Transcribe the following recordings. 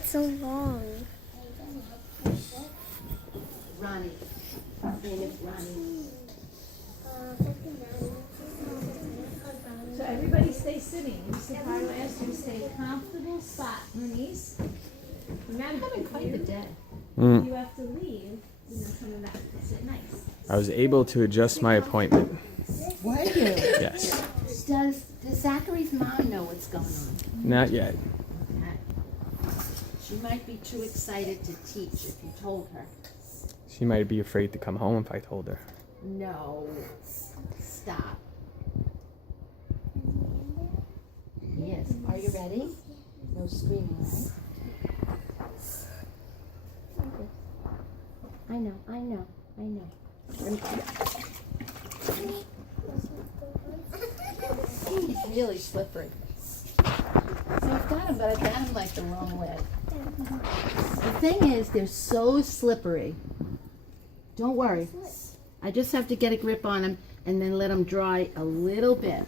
it's so long. Ronnie. His name is Ronnie. So everybody stay sitting. Mr. Carter asked you to stay comfortable spot, Bernice. We're not having quite the day. You have to leave, coming back. Sit nice. I was able to adjust my appointment. Were you? Yes. Does Zachary's mom know what's going on? Not yet. She might be too excited to teach if you told her. She might be afraid to come home if I told her. No. Stop. Yes. Are you ready? No screaming, right? I know. He's really slippery. So I've got him, but I've got him like the wrong way. The thing is, they're so slippery. Don't worry. I just have to get a grip on him and then let him dry a little bit.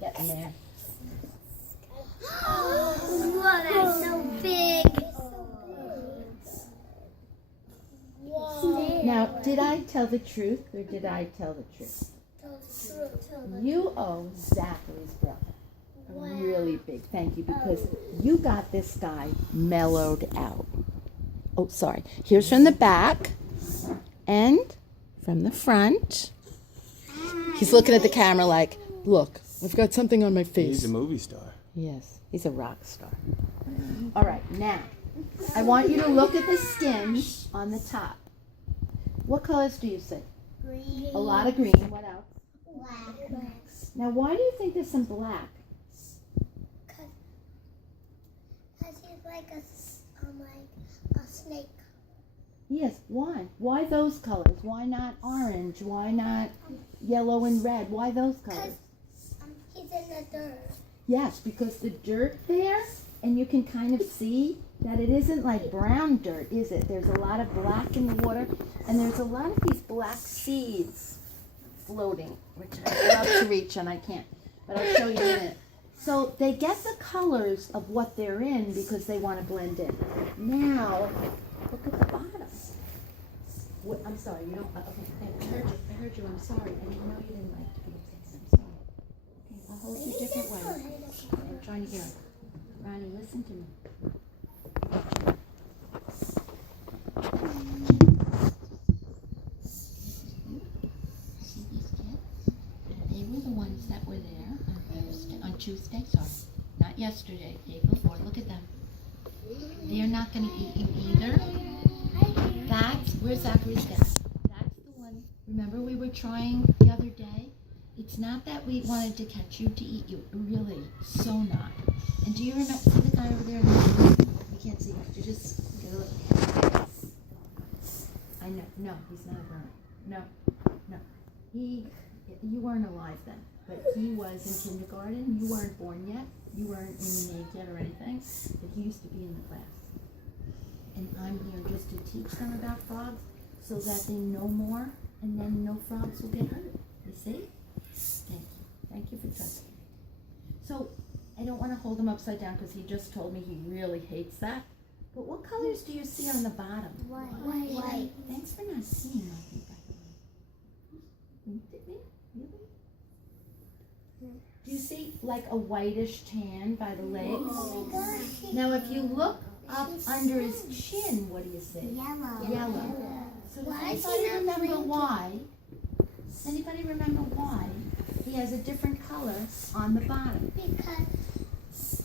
Get in there. Wow, that's so big. Now, did I tell the truth or did I tell the truth? You owe Zachary's brother a really big thank you because you got this guy mellowed out. Oh, sorry. Here's from the back and from the front. He's looking at the camera like, look, I've got something on my face. He's a movie star. Yes, he's a rock star. All right, now, I want you to look at the skin on the top. What colors do you see? Green. A lot of green. What else? Black. Now, why do you think there's some black? Cause he's like a snake. Yes, why? Why those colors? Why not orange? Why not yellow and red? Why those colors? He's in the dirt. Yes, because the dirt there, and you can kind of see that it isn't like brown dirt, is it? There's a lot of black in the water, and there's a lot of these black seeds floating, which I love to reach and I can't, but I'll show you in a minute. So they get the colors of what they're in because they want to blend in. Now, look at the bottom. What, I'm sorry, you don't, okay, I heard you, I'm sorry. I didn't know you didn't like to be texted, I'm sorry. Okay, I'll hold you a different way. I'm trying to hear it. Ronnie, listen to me. They were the ones that were there on Tuesday, sorry, not yesterday, day before. Look at them. They are not going to eat you either. Where's Zachary's dad? That's the one. Remember we were trying the other day? It's not that we wanted to catch you to eat you. Really, so not. And do you remember, see the guy over there in the room? You can't see. Could you just get a look? I know. No, he's not a grown-up. No. You weren't alive then, but he was in kindergarten. You weren't born yet. You weren't in the age yet or anything, but he used to be in the class. And I'm here just to teach them about frogs so that they know more, and then no frogs will get hurt. You see? Thank you. Thank you for trusting me. So, I don't want to hold him upside down because he just told me he really hates that. But what colors do you see on the bottom? White. Thanks for not seeing like me, by the way. Winked at me? Really? Do you see like a whitish tan by the legs? Oh my gosh. Now, if you look up under his chin, what do you see? Yellow. So Why does is he anybody not remember blinking? why? Anybody remember why he has a different color on the bottom? Because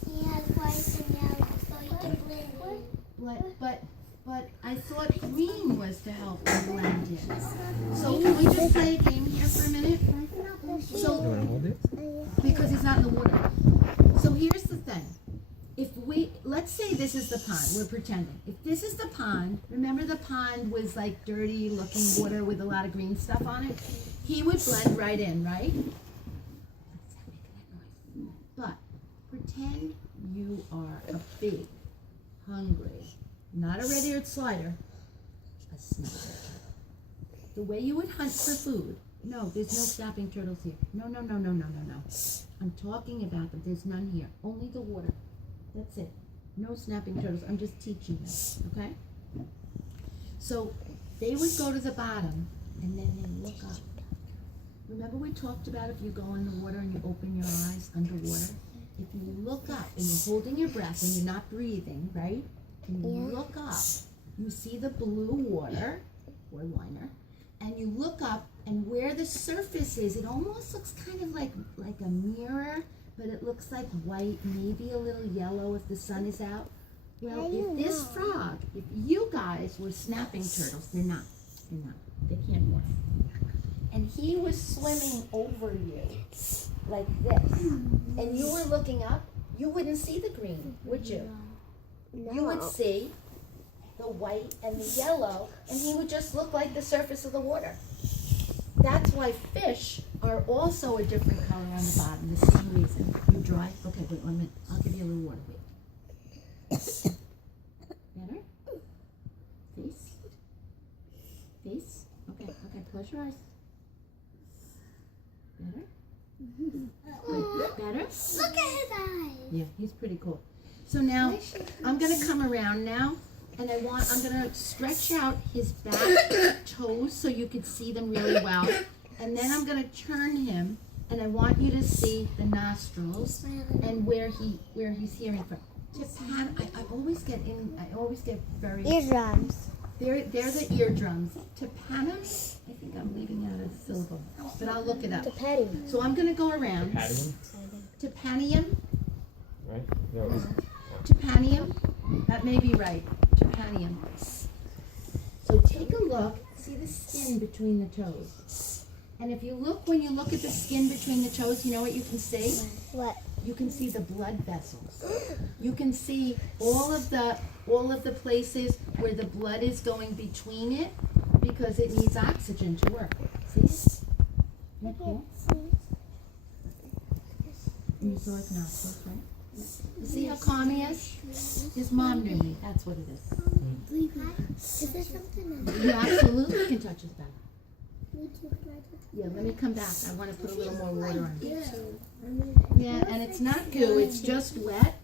he has white and yellow, so he can blend in. But I thought green was to help him blend in. So can we just play a game here for a minute? So, You want to hold it? because he's not in the water. So here's the thing. Let's say this is the pond, we're pretending. If this is the pond, remember the pond was like dirty looking water with a lot of green stuff on it? He would blend right in, right? But pretend you are a big, hungry, not a red-eared slider, a snapping turtle. The way you would hunt for food. No, there's no snapping turtles here. No. I'm talking about them. There's none here. Only the water. That's it. No snapping turtles. I'm just teaching them, okay? So they would go to the bottom and then they look up. Remember we talked about if you go in the water and you open your eyes underwater? If you look up and you're holding your breath and you're not breathing, right? And you look up, you see the blue water, or liner, and you look up and where the surface is, it almost looks kind of like a mirror, but it looks like white, maybe a little yellow if the sun is out. Well, if this frog, if you guys were snapping turtles, they're not, they can't morph. And he was swimming over you like this, and you were looking up, you wouldn't see the green, would you? No. You would see the white and the yellow, and he would just look like the surface of the water. That's why fish are also a different color on the bottom, the same reason. You dry? Okay, wait 1 minute. I'll give you a little water, wait. Better? Face? Face? Okay, close your eyes. Better? Good. Better? Look at his eyes. Yeah, he's pretty cool. So now, I'm gonna come around now, and I'm gonna stretch out his back toes so you can see them really well. And then I'm gonna turn him, and I want you to see the nostrils and where he's hearing from. I always get very. Eardrums. They're the eardrums. Tympanum, I think I'm leaving out a syllable, but I'll look it up. Tympanum. So I'm gonna go around. Tympanum. Right? No, Tympanum. That may be right. Tympanum. So take a look. See the skin between the toes. And if you look, when you look at the skin between the toes, you know what you can see? What? You can see the blood vessels. You can see all of the places where the blood is going between it because it needs oxygen to work. See? Isn't that cool? And you saw his nostrils, right? You see how calm he is? His mom knew me. That's what it is. Is there something You absolutely can touch his back. in Yeah, let me come back. I want to put a little more water on. Yeah, and it's not goo, it's just wet.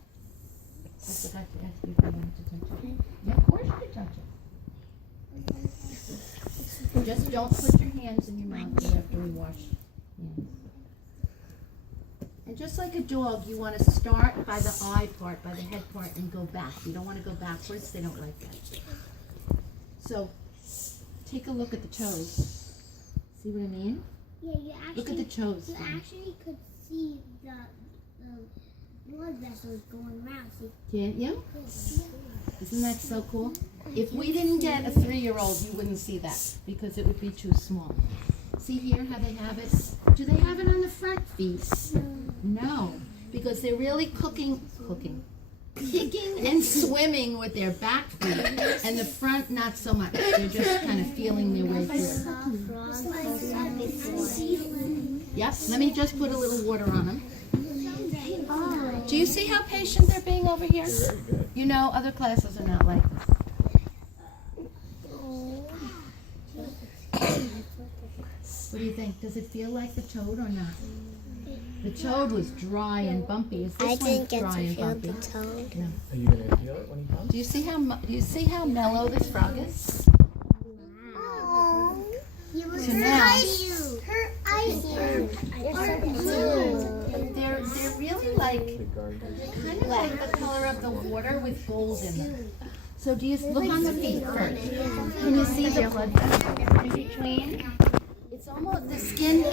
I forgot to ask you if you wanted to touch it. Yeah, of course you can touch it. Just don't put your hands in your mouth after we wash hands. And just like a dog, you want to start by the eye part, by the head part, and go back. You don't want to go backwards, they don't like that. So, take a look at the toes. See what I mean? Yeah, you actually. Look at the toes. You actually could see the blood vessels going around. See? Can't you? Yeah. Isn't that so cool? If we didn't get a 3-year-old, you wouldn't see that because it would be too small. See here how they have it? Do they have it on the front feet? No, because they're really kicking and swimming with their back feet, and the front not so much. They're just kind of feeling their way through. Yep, let me just put a little water on them. Do you see how patient they're being over here? You know, other classes are not like this. What do you think? Does it feel like the toad or not? The toad was dry and bumpy. Is this one dry and bumpy? toad. No. Are you gonna feel it when he comes? Do you see how mellow this frog is? So now Her eyes they're really like kind of like the color of the water with gold in them. So do you look on the feet first? Can you see the blood vessels in between? It's almost the skin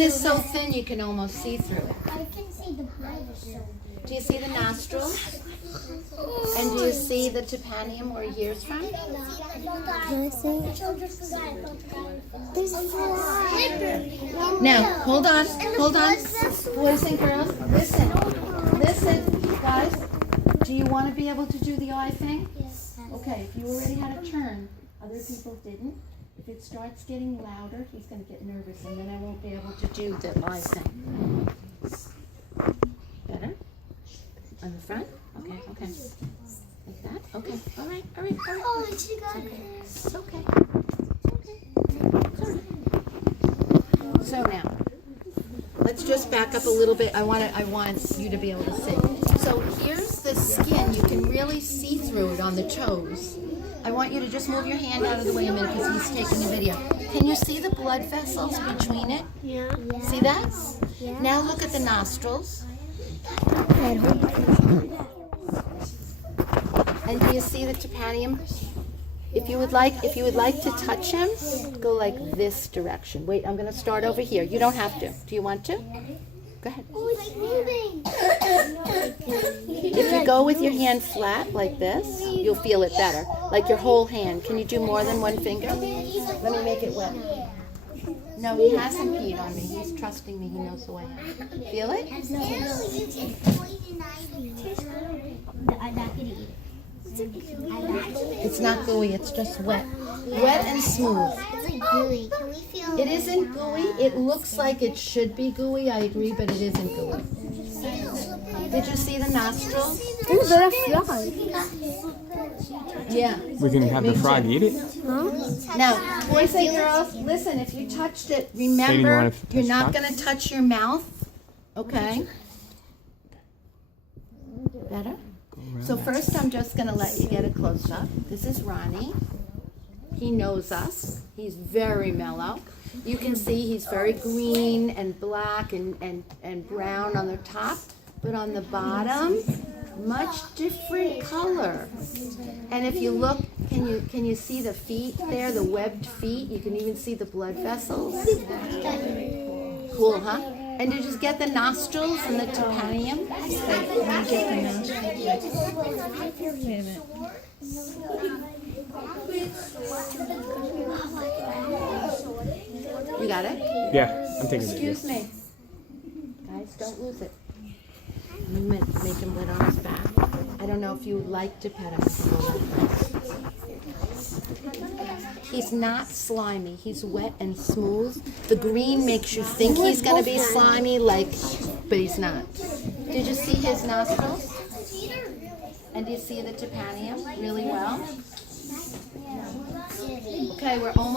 is so thin you can almost see through it. I can see the blood. Do you see the nostrils? And do you see the tympanum where he hears from? There's a fly. Now, hold on. Boys and girls, listen, guys. Do you want to be able to do the eye thing? Yes. Okay, if you already had a turn, other people didn't. If it starts getting louder, he's going to get nervous, and then I won't be able to do the eye thing. Better? On the front? Okay. Like that? Okay. All right. Oh, she got it. It's okay. So now, Let's just back up a little bit. I want you to be able to see. So here's the skin. You can really see through it on the toes. I want you to just move your hand out of the way a minute because he's taking a video. Can you see the blood vessels between it? Yeah. See that? Yeah. Now look at the nostrils. And do you see the tympanum? If you would like to touch him, go like this direction. Wait, I'm going to start over here. You don't have to. Do you want to? Go ahead. Oh, it's moving. If you go with your hand flat like this, you'll feel it better. Like your whole hand. Can you do more than one finger? Let me make it wet. No, he hasn't peed on me. He's trusting me. He knows the way. Feel it? It's not gooey. It's just wet. Wet and smooth. It's like gooey. Can we feel It isn't gooey. It looks like it should be gooey. I agree, but it isn't gooey. Did you see the nostrils? There's a frog. Yeah. We can have the frog eat it. Now, boys and girls, listen, if you touched it, Sadie, you remember, wanna touch you're not frogs? going to touch your mouth. Okay? Better? So first I'm just going to let you get a close-up. This is Ronnie. He knows us. He's very mellow. You can see he's very green and black and brown on the top, but on the bottom, much different color. And if you look, can you see the feet there, the webbed feet? You can even see the blood vessels. Cool, huh? And did you get the nostrils and the tympanum? Wait a minute. You got it? Yeah, I'm taking it. Excuse me. Guys, don't lose it. I'm going to make him lit on his back. I don't know if you would like to pet him. He's not slimy. He's wet and smooth. The green makes you think he's going to be slimy, but he's not. Did you see his nostrils? And do you see the tympanum really well? Okay, we're almost